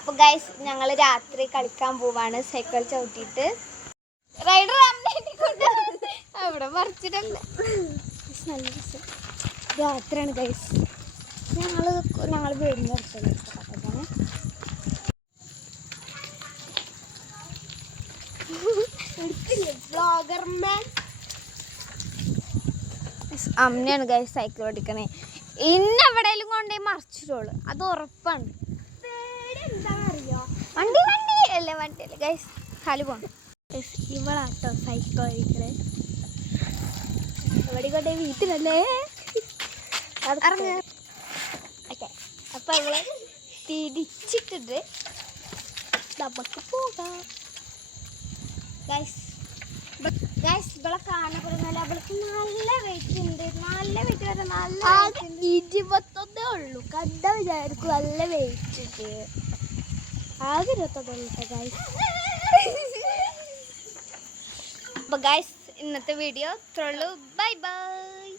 അപ്പോൾ ഗൈസ് ഞങ്ങൾ രാത്രി കളിക്കാൻ പോവാണ് സൈക്കിൾ ചവിട്ടിയിട്ട്. റൈഡർ അവിടെ മറിച്ചിട്ടല്ല. നല്ല രസം. രാത്രിയാണ് ഗൈസ്. ഞങ്ങൾ വീടിന് അടുത്തുള്ള അമ്മയാണ് ഗൈസ് സൈക്കിൾ ഓടിക്കണേ. ഇന്ന് എവിടെയെങ്കിലും കൊണ്ടുപോയി മറിച്ചിട്ടുള്ളൂ, അത് ഉറപ്പാണ്. വണ്ടി അല്ലേ ഗൈസ്, കാല് പോണം. ഇവളാട്ടോ സൈക്കിൾ ഓടിക്കണേ. ഇവിടെ കൊണ്ടേ വീട്ടിലല്ലേ. ഓക്കെ, അപ്പൊ അവള് തിരിച്ചിട്ടിട്ട് നമുക്ക് പോകാം. ഗൈസ് ഇവിടെ കാണപ്പെടുന്നില്ല. അവൾക്ക് നല്ല വെയിറ്റ് ഉണ്ട്. നല്ല വെയിറ്റ് വരെ നല്ല 21 ഉള്ളൂ. കണ്ട വിചാരിക്കും നല്ല വെയിറ്റ് ഉണ്ട്. ആകെ 21 ഉള്ളൂ ഗൈസ്. അപ്പൊ ഗൈസ് ഇന്നത്തെ വീഡിയോ ഇത്രയുള്ളൂ. Bye by.